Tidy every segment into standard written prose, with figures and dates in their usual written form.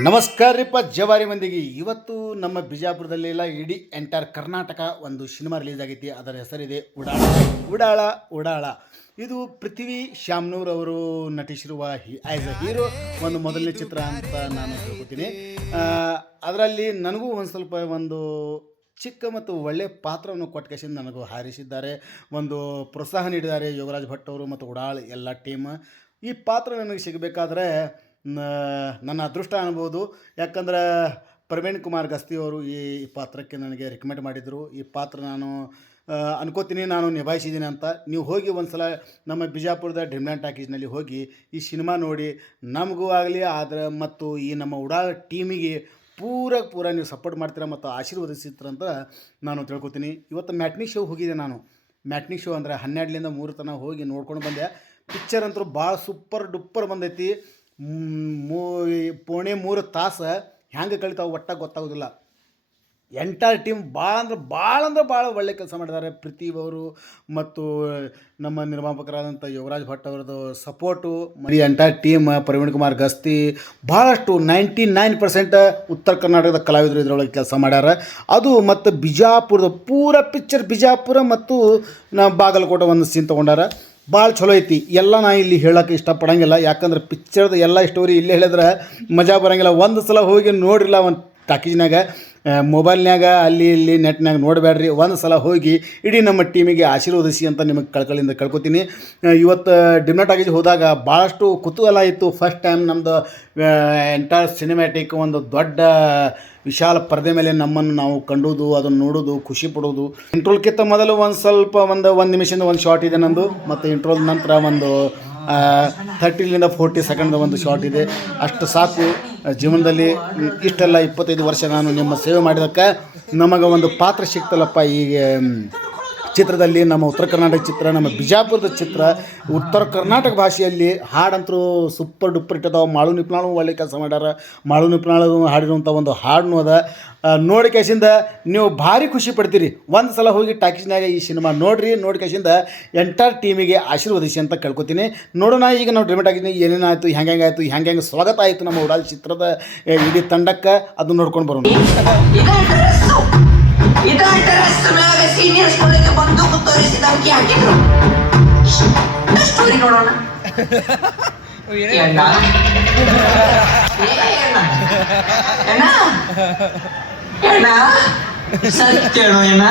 ನಮಸ್ಕಾರ ರೀಪ್ಪ ಜವಾರಿ ಮಂದಿಗೆ. ಇವತ್ತು ನಮ್ಮ ಬಿಜಾಪುರದಲ್ಲೆಲ್ಲ ಇಡೀ ಎಂಟೈರ್ ಕರ್ನಾಟಕ ಒಂದು ಸಿನಿಮಾ ರಿಲೀಸ್ ಆಗೈತಿ. ಅದರ ಹೆಸರಿದೆ ಉಡಾಳ ಉಡಾಳ ಉಡಾಳ. ಇದು ಪೃಥ್ವಿ ಶಾಮ್ನೂರ್ ಅವರು ನಟಿಸಿರುವ ಆ್ಯಸ್ ಅ ಹೀರೋ ಒಂದು ಮೊದಲನೇ ಚಿತ್ರ ಅಂತ ನಾನು ತಿಳ್ಕೊತೀನಿ. ಅದರಲ್ಲಿ ನನಗೂ ಒಂದು ಸ್ವಲ್ಪ ಒಂದು ಚಿಕ್ಕ ಮತ್ತು ಒಳ್ಳೆಯ ಪಾತ್ರವನ್ನು ಕೊಟ್ಕೇಸಿಂದ ನನಗೂ ಹಾರಿಸಿದ್ದಾರೆ, ಒಂದು ಪ್ರೋತ್ಸಾಹ ನೀಡಿದ್ದಾರೆ ಯೋಗರಾಜ್ ಭಟ್ ಅವರು ಮತ್ತು ಉಡಾಳ್ ಎಲ್ಲ ಟೀಮ್. ಈ ಪಾತ್ರ ನನಗೆ ಸಿಗಬೇಕಾದ್ರೆ ನನ್ನ ಅದೃಷ್ಟ ಅನ್ಬೋದು. ಯಾಕಂದ್ರೆ ಪ್ರವೀಣ್ ಕುಮಾರ್ ಗಸ್ತಿಯವರು ಈ ಪಾತ್ರಕ್ಕೆ ನನಗೆ ರೆಕಮೆಂಡ್ ಮಾಡಿದರು. ಈ ಪಾತ್ರ ನಾನು ಅನ್ಕೋತೀನಿ ನಾನು ನಿಭಾಯಿಸಿದ್ದೀನಿ ಅಂತ. ನೀವು ಹೋಗಿ ಒಂದು ಸಲ ನಮ್ಮ ಬಿಜಾಪುರದ ಡ್ರೀಮ್ಲ್ಯಾಂಡ್ ಟಾಕೀಸ್ನಲ್ಲಿ ಹೋಗಿ ಈ ಸಿನಿಮಾ ನೋಡಿ, ನಮಗೂ ಆಗಲಿ ಆದರೆ ಮತ್ತು ಈ ನಮ್ಮ ಉಡಾಳ್ ಟೀಮಿಗೆ ಪೂರ ನೀವು ಸಪೋರ್ಟ್ ಮಾಡ್ತೀರಾ ಮತ್ತು ಆಶೀರ್ವದಿಸಿದ್ರಂತ ನಾನು ತಿಳ್ಕೊತೀನಿ. ಇವತ್ತು ಮ್ಯಾಟ್ನಿ ಶೋ ಹೋಗಿದ್ದೆ ನಾನು. ಮ್ಯಾಟ್ನಿ ಶೋ ಅಂದರೆ 12ರಿಂದ 3 ತನಕ ಹೋಗಿ ನೋಡ್ಕೊಂಡು ಬಂದೆ. ಪಿಕ್ಚರ್ ಅಂತೂ ಭಾಳ ಸೂಪರ್ ಡುಪ್ಪರ್ ಬಂದೈತಿ. ಪೌಣೆ 3 ತಾಸು ಹೆಂಗೆ ಕಳಿತಾವೆ ಒಟ್ಟಾಗಿ ಗೊತ್ತಾಗೋದಿಲ್ಲ. ಎಂಟೈರ್ ಟೀಮ್ ಭಾಳ ಒಳ್ಳೆ ಕೆಲಸ ಮಾಡಿದ್ದಾರೆ. ಪೃಥ್ವಿ ಅವರು ಮತ್ತು ನಮ್ಮ ನಿರ್ಮಾಪಕರಾದಂಥ ಯೋಗರಾಜ್ ಭಟ್ ಅವರದ್ದು ಸಪೋರ್ಟು, ಈ ಎಂಟೈರ್ ಟೀಮ್, ಪ್ರವೀಣ್ ಕುಮಾರ್ ಗಸ್ತಿ, ಭಾಳಷ್ಟು 99% ಉತ್ತರ ಕರ್ನಾಟಕದ ಕಲಾವಿದರು ಇದರೊಳಗೆ ಕೆಲಸ ಮಾಡ್ಯಾರ. ಅದು ಮತ್ತು ಬಿಜಾಪುರದ ಪೂರ ಪಿಕ್ಚರ್ ಬಿಜಾಪುರ ಮತ್ತು ಬಾಗಲಕೋಟೆ ಒಂದು ಸೀನ್ ತೊಗೊಂಡಾರ. ಭಾಳ ಚಲೋ ಐತಿ. ಎಲ್ಲ ನಾ ಇಲ್ಲಿ ಹೇಳೋಕ್ಕೆ ಇಷ್ಟಪಡೋಂಗಿಲ್ಲ, ಯಾಕಂದ್ರೆ ಪಿಕ್ಚರ್ದು ಎಲ್ಲ ಸ್ಟೋರಿ ಇಲ್ಲೇ ಹೇಳಿದ್ರೆ ಮಜಾ ಬರೋಂಗಿಲ್ಲ. ಒಂದು ಸಲ ಹೋಗಿ ನೋಡಿರಲ್ಲ ಒಂದು ಟಾಕೀಸ್ನಾಗ, ಮೊಬೈಲ್ನಾಗ ಅಲ್ಲಿ ಇಲ್ಲಿ ನೆಟ್ನಾಗ ನೋಡಬೇಡ್ರಿ. ಒಂದು ಸಲ ಹೋಗಿ ಇಡೀ ನಮ್ಮ ಟೀಮಿಗೆ ಆಶೀರ್ವದಿಸಿ ಅಂತ ನಿಮಗೆ ಕಳ್ಕಳಿಂದ ಕೇಳ್ಕೊತೀನಿ. ಇವತ್ತು ಡಿಮ್ನಾ ಟಾಕೀಸ್ ಹೋದಾಗ ಭಾಳಷ್ಟು ಕುತೂಹಲ ಇತ್ತು. ಫಸ್ಟ್ ಟೈಮ್ ನಮ್ಮದು ಎಂಟೈರ್ ಸಿನಿಮ್ಯಾಟಿಕ್ ಒಂದು ದೊಡ್ಡ ವಿಶಾಲ ಪರದೆ ಮೇಲೆ ನಮ್ಮನ್ನು ನಾವು ಕಂಡುವುದು, ಅದನ್ನು ನೋಡೋದು, ಖುಷಿ ಪಡೋದು. ಇಂಟ್ರೋಲ್ಕಿಂತ ಮೊದಲು ಒಂದು ನಿಮಿಷದಿಂದ ಒಂದು ಶಾರ್ಟ್ ಇದೆ ನಂದು, ಮತ್ತು ಇಂಟ್ರೋಲ್ ನಂತರ ಒಂದು 30ರಿಂದ 40 ಸೆಕೆಂಡ್ ಒಂದು ಶಾರ್ಟ್ ಇದೆ. ಅಷ್ಟು ಸಾಕು ಜೀವನದಲ್ಲಿ. ಇಷ್ಟೆಲ್ಲ 25 ವರ್ಷ ನಾನು ನಿಮ್ಮ ಸೇವೆ ಮಾಡಿದಕ್ಕೆ ನಮಗೆ ಒಂದು ಪಾತ್ರ ಸಿಕ್ತಲ್ಲಪ್ಪ ಈಗ ಚಿತ್ರದಲ್ಲಿ. ನಮ್ಮ ಉತ್ತರ ಕರ್ನಾಟಕ ಚಿತ್ರ, ನಮ್ಮ ಬಿಜಾಪುರದ ಚಿತ್ರ, ಉತ್ತರ ಕರ್ನಾಟಕ ಭಾಷೆಯಲ್ಲಿ ಹಾಡಂತರೂ ಸೂಪರ್ ಡೂಪರ್ ಇಟ್ಟದಾವ. ಮಾಳು ನಿಪ್ನಾಳು ಒಳ್ಳೆ ಕೆಲಸ ಮಾಡ್ಯಾರ. ಮಾಳು ನಿಪ್ನಾಳು ಹಾಡಿರುವಂಥ ಒಂದು ಹಾಡನ್ನು ಅದ. ನೋಡಿ ಕೇಸಿಂದ ನೀವು ಭಾರಿ ಖುಷಿ ಪಡ್ತೀರಿ. ಒಂದು ಸಲ ಹೋಗಿ ಟಾಕೀಸ್ನಾಗ ಈ ಸಿನಿಮಾ ನೋಡಿರಿ. ನೋಡಿ ಕೇಸಿಂದ ಎಂಟೈರ್ ಟೀಮಿಗೆ ಆಶೀರ್ವದಿಸಿ ಅಂತ ಕೇಳ್ಕೊತೀನಿ. ನೋಡೋಣ ಈಗ ನಾವು ಡ್ರೀಮ್ ಟಾಕೀಸ್ನಾಗ ಏನೇನಾಯಿತು, ಹೆಂಗೆ ಸ್ವಾಗತ ಆಯಿತು ನಮ್ಮ ಉಡಾಳ್ ಚಿತ್ರದ ಇಡೀ ತಂಡಕ್ಕೆ, ಅದನ್ನು ನೋಡ್ಕೊಂಡು ಬರೋಣ. ಸೀನಿಯರ್ಸ್ ಬಂದು ತೋರಿಸಿದಕ್ಕೆ ಹಾಕಿದ್ರು ಸ್ಟೋರಿ ನೋಡೋಣ. ಸತ್ಯ ಏನ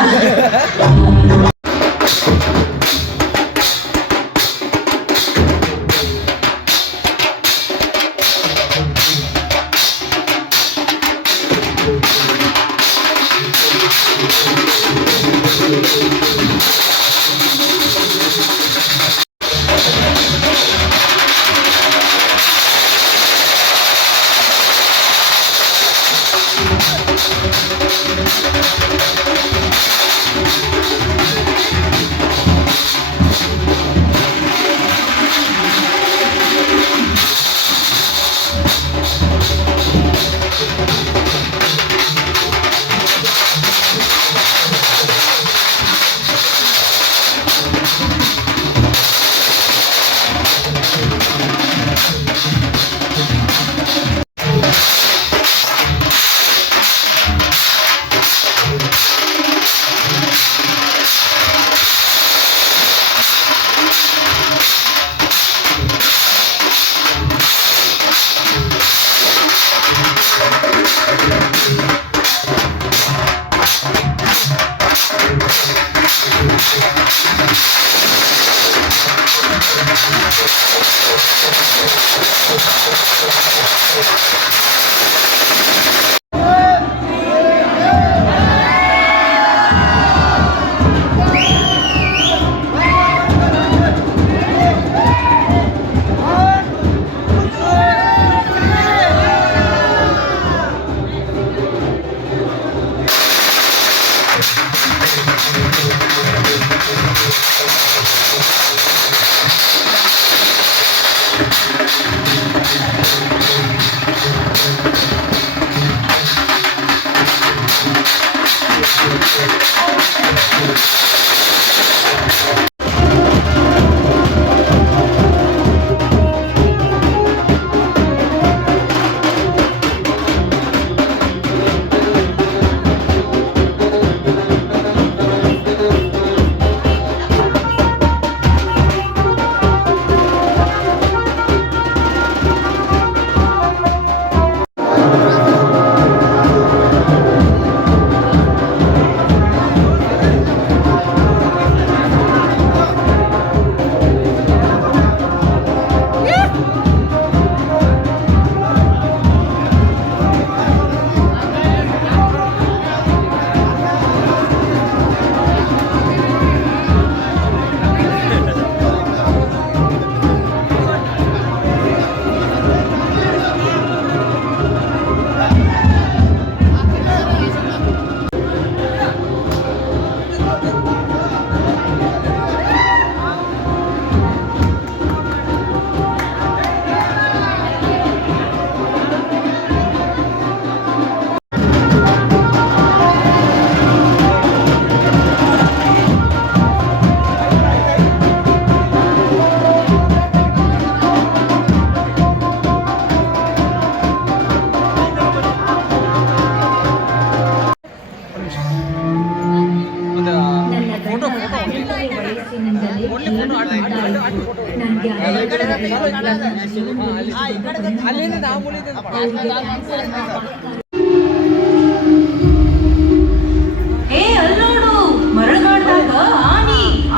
ಏ ಅಲ್ಲೋಡು ಮರಳುಗಾಡ್ದಾಗ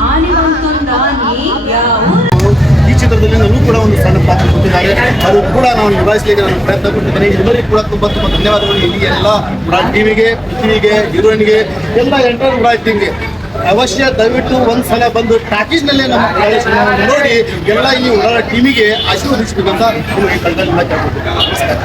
ಆನಿ ಬಂತೊಂದ ಆನಿ ಯಾವ ಈ ಚಿತ್ರದಲ್ಲಿ ನನಗೂ ಕೂಡ ಒಂದು ಸಣ್ಣ ಪಾತ್ರ ಕೊಟ್ಟಿದ್ದಾರೆ. ಅದು ಕೂಡ ನಾವು ನಿಭಾಯಿಸಲಿಕ್ಕೆ ನಾನು ಪ್ರಯತ್ನ ಪಟ್ಟಿದ್ದೇನೆ. ಎಲ್ಲರಿಗೂ ಕೂಡ ತುಂಬ ತುಂಬ ಧನ್ಯವಾದಗಳು. ಇಲ್ಲಿ ಎಲ್ಲ ಉಡಾನ್ ಟೀಮಿಗೆ, ಪೃಥ್ವಿಗೆ, ಹೀರೋಯಿನ್ಗೆ, ಎಲ್ಲ ಎಂಟರ್ ಉಡಾನ್ ಟೀಮ್ಗೆ ಅವಶ್ಯ ದಯವಿಟ್ಟು ಒಂದು ಸಲ ಬಂದು ಟಾಕೀಸ್ನಲ್ಲೇ ನಮ್ಮ ಉಡಾನ್ ಸಿನಿಮಾವನ್ನು ನೋಡಿ ಎಲ್ಲ ಈ ಉಡಾನ್ ಟೀಮಿಗೆ ಆಶೀರ್ವದಿಸಬೇಕಂತ ನಿಮಗೆ ಕಳ್ಕೊಂಡು ಕೇಳ್ಕೊಳ್ತೀನಿ. ನಮಸ್ಕಾರ.